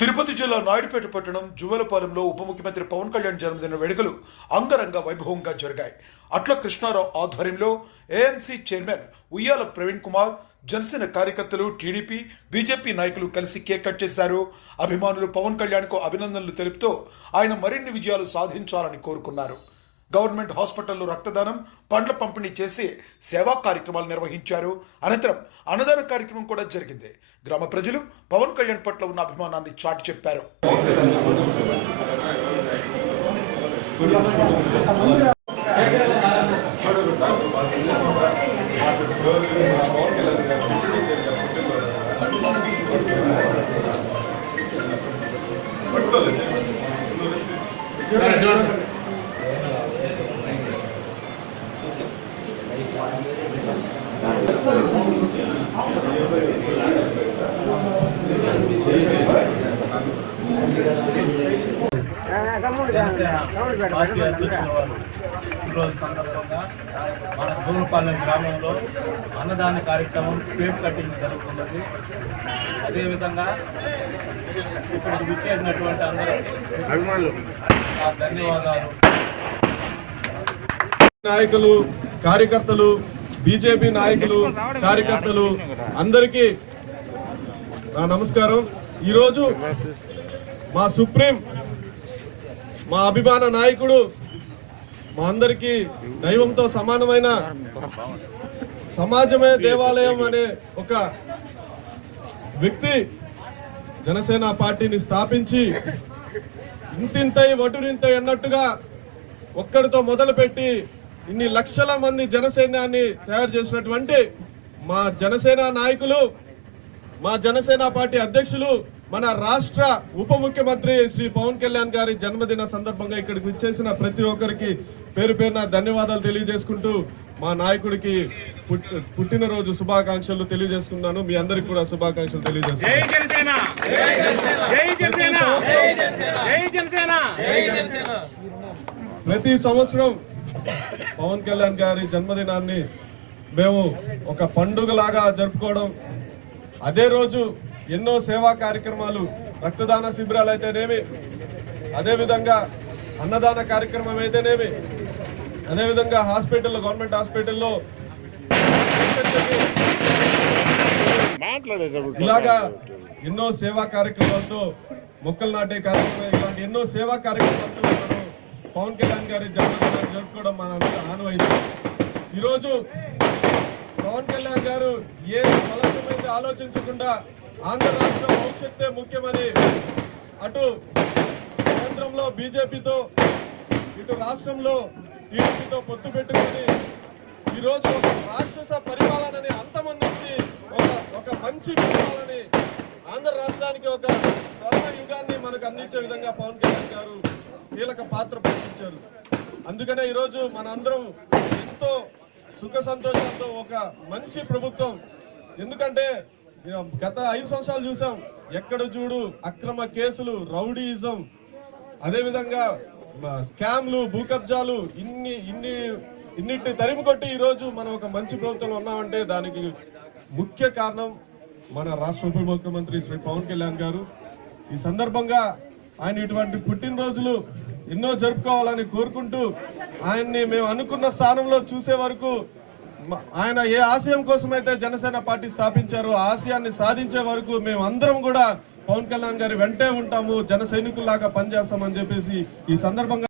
తిరుపతి జిల్లా నాయుడుపేట పట్టణం జువ్వలపాలెంలో ఉప ముఖ్యమంత్రి పవన్ కళ్యాణ్ జన్మదిన వేడుకలు అంగరంగ వైభవంగా జరిగాయి. అట్ల కృష్ణారావు ఆధ్వర్యంలో ఏఎంసీ చైర్మన్ ఉయ్యాల ప్రవీణ్ కుమార్, జనసేన కార్యకర్తలు, టీడీపీ, బీజేపీ నాయకులు కలిసి కేక్ కట్ చేశారు. అభిమానులు పవన్ కళ్యాణ్కు అభినందనలు తెలుపుతూ ఆయన మరిన్ని విజయాలు సాధించాలని కోరుకున్నారు. గవర్నమెంట్ హాస్పిటల్లో రక్తదానం, పండ్ల పంపిణీ చేసి సేవా కార్యక్రమాలు నిర్వహించారు. అనంతరం అన్నదాన కార్యక్రమం కూడా జరిగింది. గ్రామ ప్రజలు పవన్ కళ్యాణ్ పట్ల ఉన్న అభిమానాన్ని చాటి చెప్పారు. ఈరోజు సందర్భంగా మన జువ్వలపాలెం గ్రామంలో అన్నదాన కార్యక్రమం కేక్ కటింగ్ జరుగుతున్నది. అదేవిధంగా ఇక్కడికి విచ్చేసినటువంటి అందరికీ అభిమానులు ధన్యవాదాలు. నాయకులు, కార్యకర్తలు, బీజేపీ నాయకులు, కార్యకర్తలు అందరికీ నా నమస్కారం. ఈరోజు మా సుప్రీం, మా అభిమాన నాయకుడు, మా అందరికీ దైవంతో సమానమైన సమాజమే దేవాలయం అనే ఒక వ్యక్తి జనసేన పార్టీని స్థాపించి ఇంతింతై వటురింతై అన్నట్టుగా ఒక్కడితో మొదలుపెట్టి ఇన్ని లక్షల మంది జనసైన్యాన్ని తయారు చేసినటువంటి మా జనసేన నాయకులు, మా జనసేన పార్టీ అధ్యక్షులు, మన రాష్ట్ర ఉప ముఖ్యమంత్రి శ్రీ పవన్ కళ్యాణ్ గారి జన్మదిన సందర్భంగా ఇక్కడికి విచ్చేసిన ప్రతి ఒక్కరికి పేరు పేరున ధన్యవాదాలు తెలియజేసుకుంటూ మా నాయకుడికి పుట్టినరోజు శుభాకాంక్షలు తెలియజేసుకున్నాను. మీ అందరికి కూడా శుభాకాంక్షలు తెలియజేస్తున్నాను. ప్రతి సంవత్సరం పవన్ కళ్యాణ్ గారి జన్మదినాన్ని మేము ఒక పండుగలాగా జరుపుకోవడం, అదే రోజు ఎన్నో సేవా కార్యక్రమాలు, రక్తదాన శిబిరాలు అయితేనేమి, అదేవిధంగా అన్నదాన కార్యక్రమం అయితేనేమి, అదేవిధంగా హాస్పిటల్లో, గవర్నమెంట్ హాస్పిటల్లో ఇలాగా ఎన్నో సేవా కార్యక్రమాలతో, మొక్కలు నాటే కార్యక్రమం, ఇలాంటి ఎన్నో సేవా కార్యక్రమాలతో మనం పవన్ కళ్యాణ్ గారి జన్మదినాన్ని జరుపుకోవడం మన ఆనవాయితీ. ఈరోజు పవన్ కళ్యాణ్ గారు ఏ ఫలమైతే ఆలోచించకుండా ఆంధ్ర రాష్ట్ర భవిష్యత్తే ముఖ్యమని అటు కేంద్రంలో బీజేపీతో, ఇటు రాష్ట్రంలో టీడీపీతో పొత్తు పెట్టుకుని ఈరోజు ఒక రాక్షస పరిపాలనని అంతమందించి ఒక మంచి పరిపాలనని ఆంధ్ర రాష్ట్రానికి ఒక స్వర్ణ యుగాన్ని మనకు అందించే విధంగా పవన్ కళ్యాణ్ గారు కీలక పాత్ర పోషించారు. అందుకనే ఈరోజు మన అందరం ఎంతో సుఖ సంతోషంతో ఒక మంచి ప్రభుత్వం, ఎందుకంటే గత 5 సంవత్సరాలు చూసాం, ఎక్కడ చూడు అక్రమ కేసులు, రౌడీయిజం, అదేవిధంగా స్కామ్లు, భూకబ్జాలు, ఇన్నిటిని తరిమి కొట్టి ఈరోజు మనం ఒక మంచి ప్రభుత్వంలో ఉన్నామంటే దానికి ముఖ్య కారణం మన రాష్ట్ర ఉప ముఖ్యమంత్రి శ్రీ పవన్ కళ్యాణ్ గారు. ఈ సందర్భంగా ఆయన ఇటువంటి పుట్టినరోజులు ఎన్నో జరుపుకోవాలని కోరుకుంటూ, ఆయన్ని మేము అనుకున్న స్థానంలో చూసే వరకు, ఆయన ఏ ఆశయం కోసం అయితే జనసేన పార్టీ స్థాపించారో ఆ ఆశయాన్ని సాధించే వరకు మేము అందరం కూడా పవన్ కళ్యాణ్ గారి వెంటే ఉంటాము, జన సైనికుల్లాగా పనిచేస్తామని చెప్పేసి ఈ సందర్భంగా